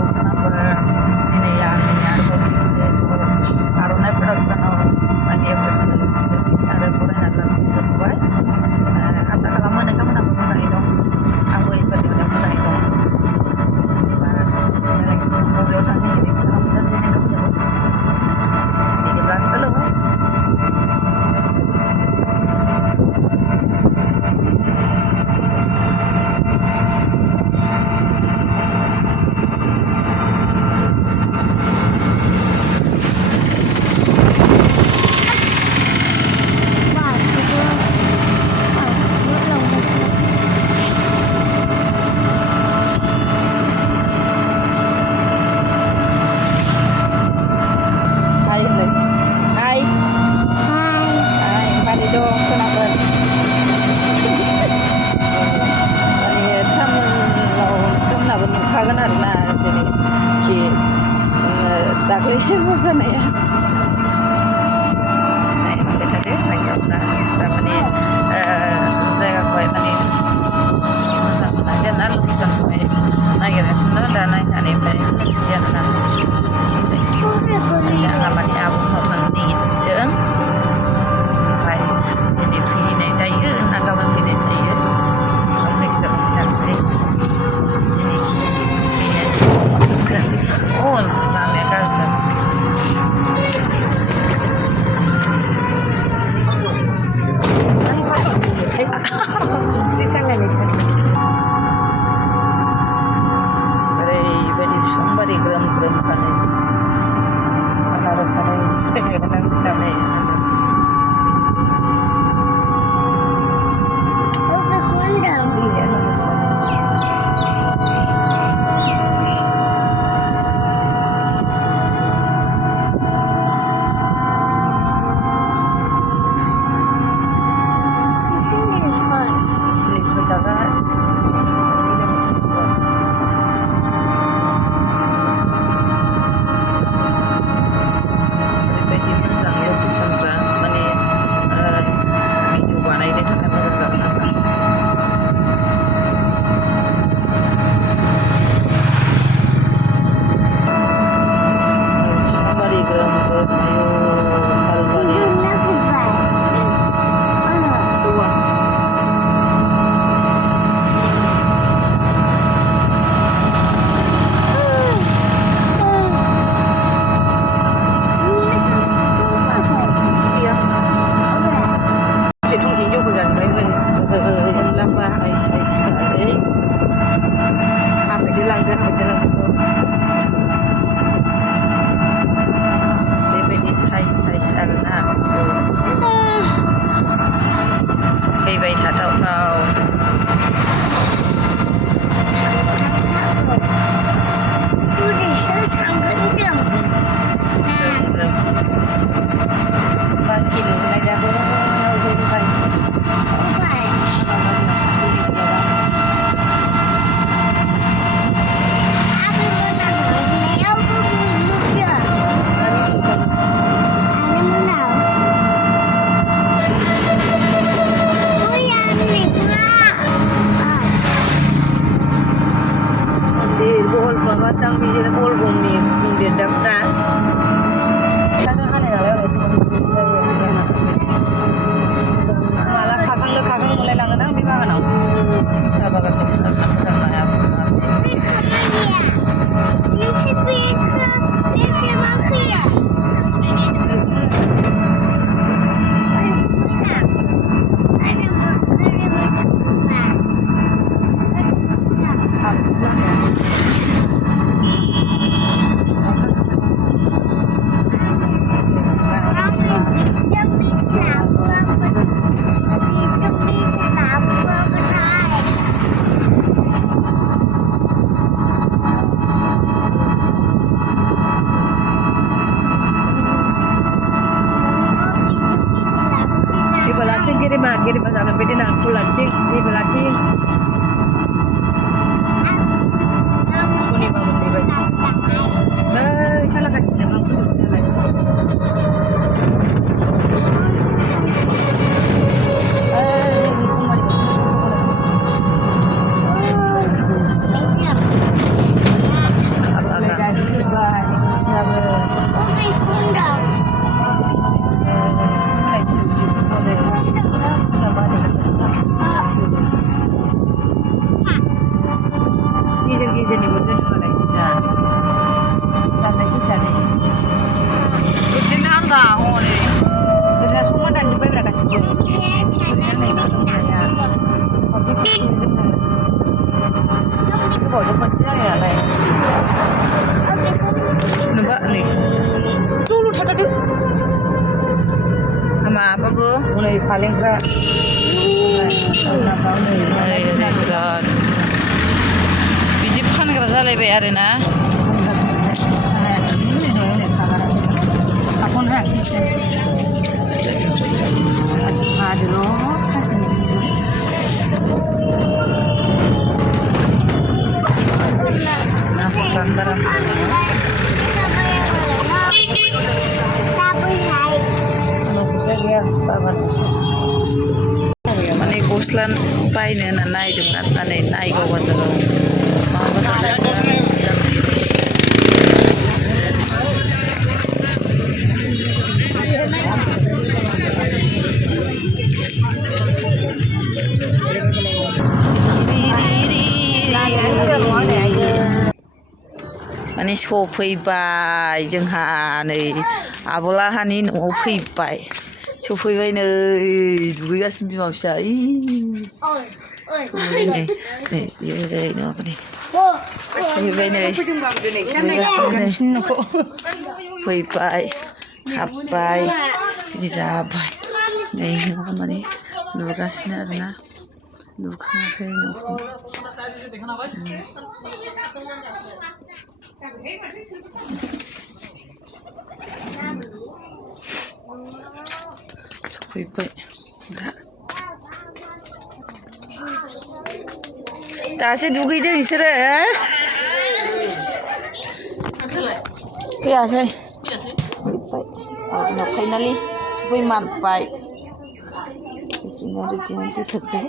दाउसोनाफोर दिनै आंनि आरोबाव खेबसे आर'नाइ प्रडाक्सनाव आंनि इउटुब चेनेल खेबसे आरो बरायनानै लानाय जाबाय। आसा खालामो नोंथांमोनाबो मोजाङै दं, आंबो इसोरनि अननायाव मोजाङै दं। नेक्स्ट बबेयाव थांनो एक्सपेक्ट खालामदों जे नोंथांमोनाबो बिदिब्ला सोलो नुखागोन आरोना जेरैखि दाख्लै मोसानाया नायलांबाय थादो नोंथांमोना थारमाने जायगाखौहाय माने मोजां मोनाखै आरोना लकेसनखौहाय नागिरगासिनो दं दा नायनानै ओमफ्राय होनोसै आरोना मिथिजायो आंहा माने आब'नाव थांनो नागिरदों ओमफ्राय दिनै फैनाय जायो ना गाबोन फैनाय जायो नेक्स्ट टाइम थांसै लामाया गाज्रि ओरैबायदि बिफांबारि ग्रोम ग्रोम खानाय आनारसानो फिथाइ थायगोन खानाय बेबायदि साइज आरोना फैबाय थाथावथाव batang biji bolgong nih pinggir daftar satu hal yang lain malah kakang mulai langenang di mana cara bagat karena aku kiri pasangan beda nak pulang cing di belah cing ini bangun di bawah salah kasih nama aku salah ini betul malah bisa. Karena sisa nih. Kucing anda ini. Benar semua dan jumpa mereka semua. Tapi kucing benar. Itu bawa kucingnya ya lah. Nampak nih. Dulu tadi. Sama apa bu? Mulai paling berat. Berat. Biji फानग्रा जालायबाय आरोना माने गस्ला बायनो होनना नायदोंमोन आरोना नै नायगाव बाजाराव मा बाजार माने सफैबाय जोंहा नै आब'लाहानि न'आव फैबाय सफैबाय नै दुगैगासिनो बिमा फिसा सफैबाय नै माबानि सफैबाय नै फैबाय हाबबाय बिदि जाबाय नै न'आ माने लुगासिनो आरोना लुखाङाखै न'खौ सफैबाय दासो दुगैदों बिसोरो फैयासै फैबाय फाइनालि सफैमारबाय बिदिनो रेडि थोसै